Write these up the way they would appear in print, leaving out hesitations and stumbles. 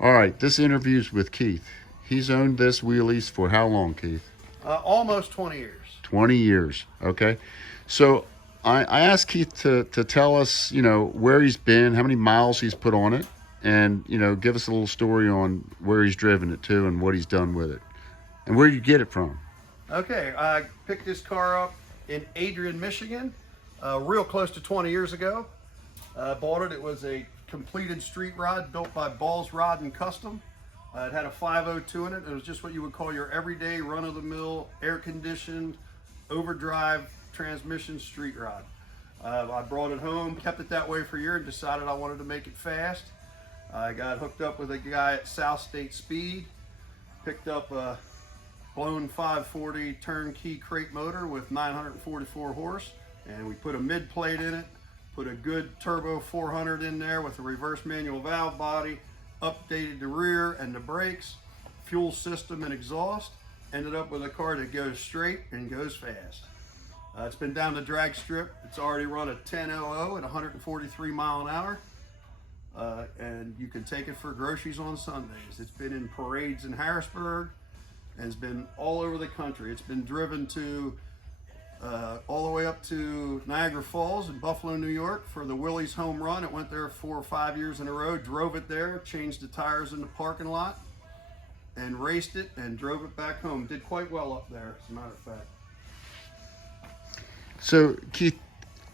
All right, this interview's with Keith. He's owned this Willys for how long, Keith? Almost 20 years. 20 years. Okay. So I asked Keith to tell us, where he's been, how many miles he's put on it, and, give us a little story on where he's driven it to and what he's done with it. And where you get it from. Okay, I picked this car up in Adrian, Michigan, real close to 20 years ago. I bought it. It was a completed street rod built by Balls Rod and Custom. It had a 502 in it. It was just what you would call your everyday run-of-the-mill, air-conditioned, overdrive transmission street rod. I brought it home, kept it that way for a year, and decided I wanted to make it fast. I got hooked up with a guy at South State Speed, picked up a blown 540 turnkey crate motor with 944 horse, and we put a mid plate in it, put a good turbo 400 in there with a reverse manual valve body, updated the rear and the brakes, fuel system and exhaust. Ended up with a car that goes straight and goes fast. It's been down the drag strip. It's already run a 10.00 at 143 mile an hour. And you can take it for groceries on Sundays. It's been in parades in Harrisburg and it's been all over the country. It's been driven to all the way up to Niagara Falls in Buffalo, New York for the Willys home run. It went there 4 or 5 years in a row, drove it there, changed the tires in the parking lot, and raced it and drove it back home. Did quite well up there, as a matter of fact. So, Keith,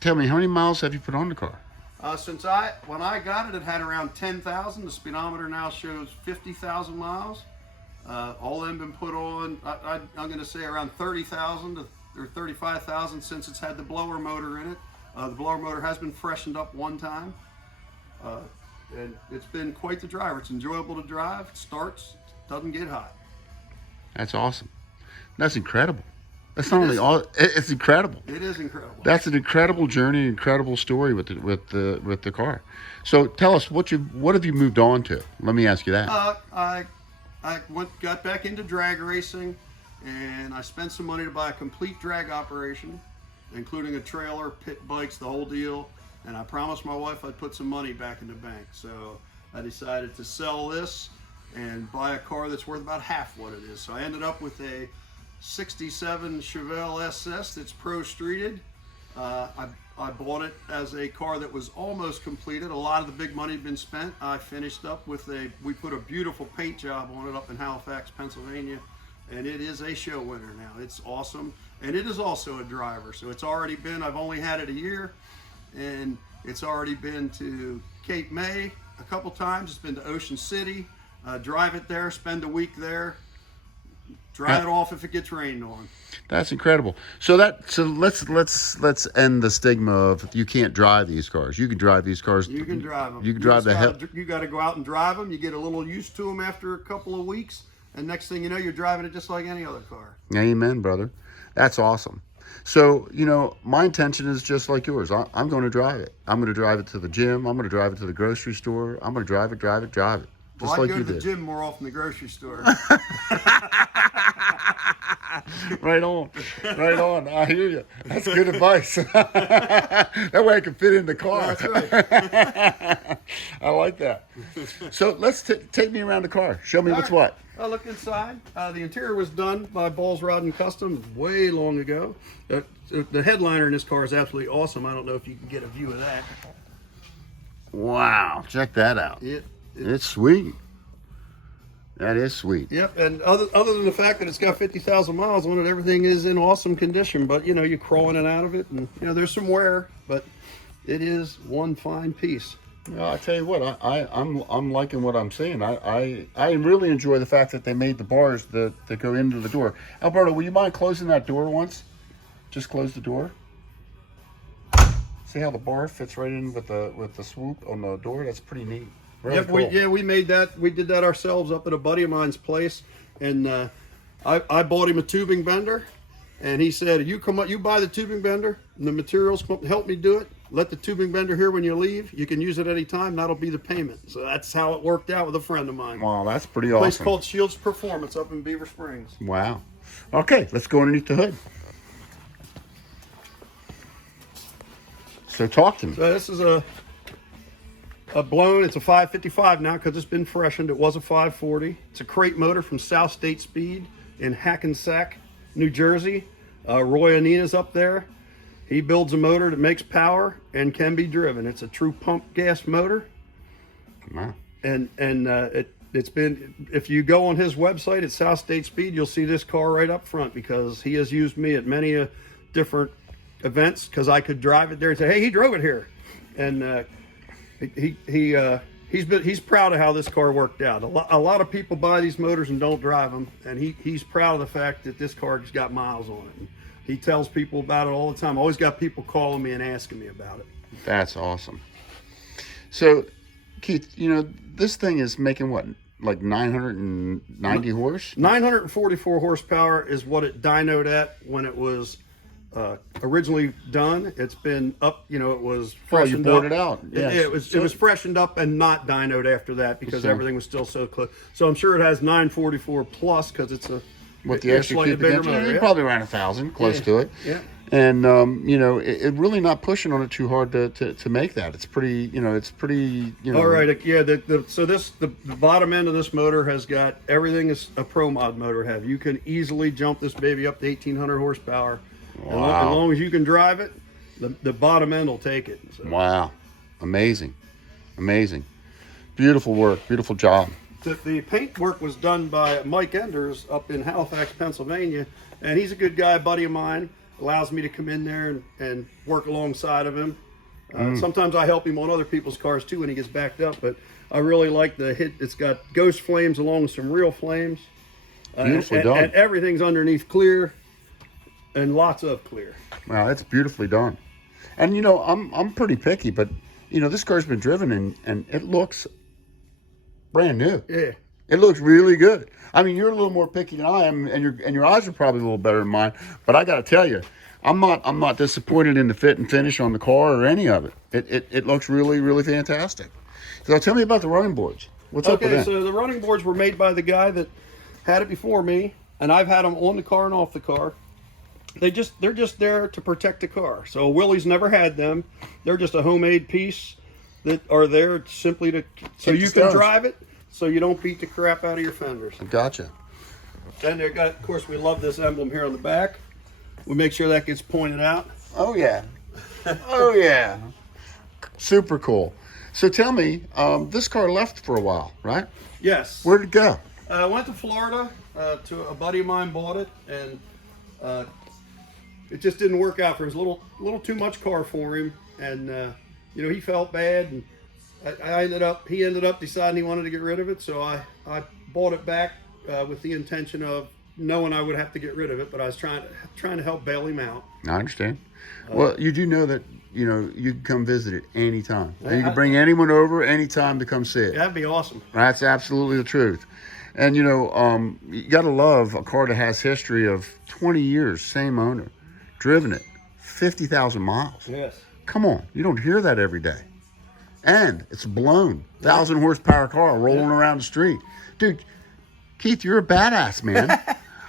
tell me, how many miles have you put on the car? When I got it, it had around 10,000. The speedometer now shows 50,000 miles. All of them been put on, I'm going to say around 30,000 or 35,000 since it's had the blower motor in it. The blower motor has been freshened up one time. And it's been quite the driver. It's enjoyable to drive. It starts, doesn't get hot. That's awesome. That's incredible. That's not only all. It's incredible. It is incredible. That's an incredible journey, incredible story with the car. So tell us what have you moved on to? Let me ask you that. I got back into drag racing, and I spent some money to buy a complete drag operation, including a trailer, pit bikes, the whole deal. And I promised my wife I'd put some money back in the bank. So I decided to sell this and buy a car that's worth about half what it is. So I ended up with a 67 Chevelle SS that's pro streeted. I bought it as a car that was almost completed. A lot of the big money had been spent. I finished up with we put a beautiful paint job on it up in Halifax, Pennsylvania, and it is a show winner now. It's awesome, and it is also a driver. So it's already been, I've only had it a year, and it's already been to Cape May a couple times. It's been to Ocean City. Drive it there, spend a week there. Dry it off if it gets rained on. That's incredible. So let's end the stigma of you can't drive these cars. You can drive these cars. You can drive them. You can drive the hell. You got to go out and drive them. You get a little used to them after a couple of weeks, and next thing you know, you're driving it just like any other car. Amen, brother. That's awesome. So, my intention is just like yours. I'm going to drive it. I'm going to drive it to the gym. I'm going to drive it to the grocery store. I'm going to drive it. Just I like go you to the did. gym more often than the grocery store. Right on. I hear you. That's good advice. That way I can fit in the car. That's right. I like that. So let's take me around the car. Show me what's what. I look inside. The interior was done by Balls Rod and Custom way long ago. The headliner in this car is absolutely awesome. I don't know if you can get a view of that. Wow. Check that out. It's sweet. That is sweet. Yep, and other than the fact that it's got 50,000 miles on it, everything is in awesome condition. But you're crawling in and out of it, and there's some wear, but it is one fine piece. Well, I tell you what, I'm liking what I'm seeing. I really enjoy the fact that they made the bars that go into the door. Alberto, will you mind closing that door once? Just close the door. See how the bar fits right in with the swoop on the door? That's pretty neat. Really cool. We made that. We did that ourselves up at a buddy of mine's place, and I bought him a tubing bender, and he said, "You come up, you buy the tubing bender, and the materials come up and help me do it. Let the tubing bender here when you leave. You can use it any time. That'll be the payment." So that's how it worked out with a friend of mine. Wow, that's pretty A place awesome. called Shields Performance up in Beaver Springs. Wow. Okay, let's go underneath the hood. So talk to me. So this is a blown. It's a 555 now because it's been freshened. It was a 540. It's a crate motor from South State Speed in Hackensack, New Jersey. Roy Anina's up there. He builds a motor that makes power and can be driven. It's a true pump gas motor. Wow. And it's been, if you go on his website at South State Speed, you'll see this car right up front because he has used me at many different events because I could drive it there and say, hey, he drove it here. And he's proud of how this car worked out. A lot of people buy these motors and don't drive them, and he's proud of the fact that this car's got miles on it. And he tells people about it all the time. I always got people calling me and asking me about it. That's awesome. So, Keith, you know, this thing is making what, like 990 horse? 944 horsepower is what it dynoed at when it was originally done. It's been up, you know, it was freshened up. You bored up. it out. Yes. It was freshened up and not dynoed after that because everything was still so close. So I'm sure it has 944 plus because it's a with the extra cubic inch, motor, probably around 1,000, close to it. Yeah. And you know, it really not pushing on it too hard to make that. It's pretty, you know, All right, yeah. So the bottom end of this motor has got everything a Pro Mod motor have. You can easily jump this baby up to 1,800 horsepower. Wow. As long as you can drive it, the bottom end will take it. So. Wow, amazing, amazing, beautiful work, beautiful job. The paint work was done by Mike Enders up in Halifax, Pennsylvania, and he's a good guy, a buddy of mine. Allows me to come in there and work alongside of him. Sometimes I help him on other people's cars too when he gets backed up, but I really like the hit. It's got ghost flames along with some real flames. Beautifully done. And everything's underneath clear and lots of clear. Wow, that's beautifully done. And you know, I'm pretty picky, but you know, this car's been driven and it looks brand new. Yeah. It looks really good. I mean, you're a little more picky than I am, and your eyes are probably a little better than mine. But I got to tell you, I'm not disappointed in the fit and finish on the car or any of it. It looks really, really fantastic. So tell me about the running boards. What's up with that? Okay, so the running boards were made by the guy that had it before me, and I've had them on the car and off the car. They're just there to protect the car. So Willys never had them. They're just a homemade piece that are there simply so you can drive it. So you don't beat the crap out of your fenders. Gotcha. Then of course, we love this emblem here on the back. We make sure that gets pointed out. Oh yeah. Oh yeah. Super cool. So tell me, this car left for a while, right? Yes. Where'd it go? I went to Florida. To a buddy of mine bought it, and it just didn't work out for him. It was a little too much car for him, and you know, he felt bad, and he ended up deciding he wanted to get rid of it, so I bought it back with the intention of knowing I would have to get rid of it, but I was trying to help bail him out. I understand. Well, you do know that, you know, you can come visit it anytime. And you can bring anyone over anytime to come see it. That'd be awesome. That's absolutely the truth. And, you know, you got to love a car that has history of 20 years, same owner, driven it, 50,000 miles. Yes. Come on, you don't hear that every day. And it's blown, 1,000 horsepower car rolling around the street. Dude, Keith, you're a badass, man.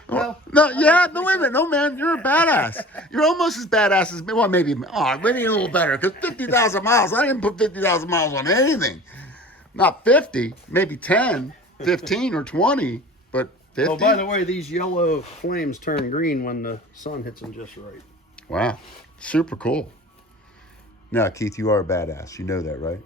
Well, no, wait a minute. No, man, you're a badass. You're almost as badass as me. Well, maybe a little better, because 50,000 miles, I didn't put 50,000 miles on anything. Not 50, maybe 10, 15, or 20, but 50. Oh, by the way, these yellow flames turn green when the sun hits them just right. Wow, super cool. Now, Keith, you are a badass. You know that, right?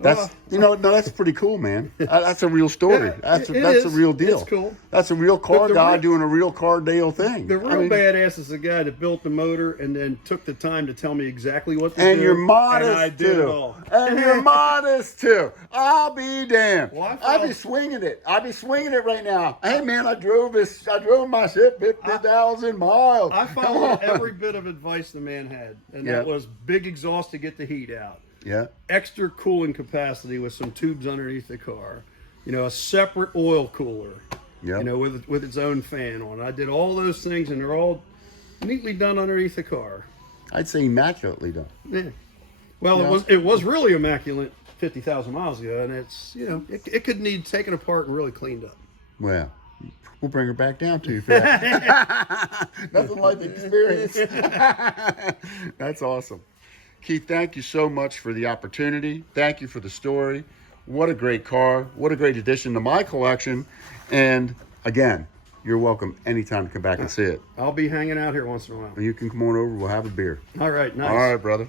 That's that's pretty cool, man. That's a real story. That's a real deal. It's cool. That's a real car guy doing a real car deal thing. The real badass is the guy that built the motor and then took the time to tell me exactly what to do. And you're modest, and I did it all. And you're modest too. I'll be damned. Well, I'll be swinging it. I'll be swinging it right now. Hey man, I drove my ship 50,000 miles. I followed every bit of advice the man had, and that was big exhaust to get the heat out. Yeah. Extra cooling capacity with some tubes underneath the car. You know, a separate oil cooler. Yeah. You know, with its own fan on. I did all those things, and they're all neatly done underneath the car. I'd say immaculately done. Yeah. Well, it was really immaculate 50,000 miles ago, and it's, you know, it could need taken apart and really cleaned up. Well, we'll bring her back down to you for that. Nothing like the experience. That's awesome. Keith, thank you so much for the opportunity. Thank you for the story. What a great car. What a great addition to my collection. And again, you're welcome anytime to come back and see it. I'll be hanging out here once in a while. You can come on over. We'll have a beer. All right, nice. All right, brother.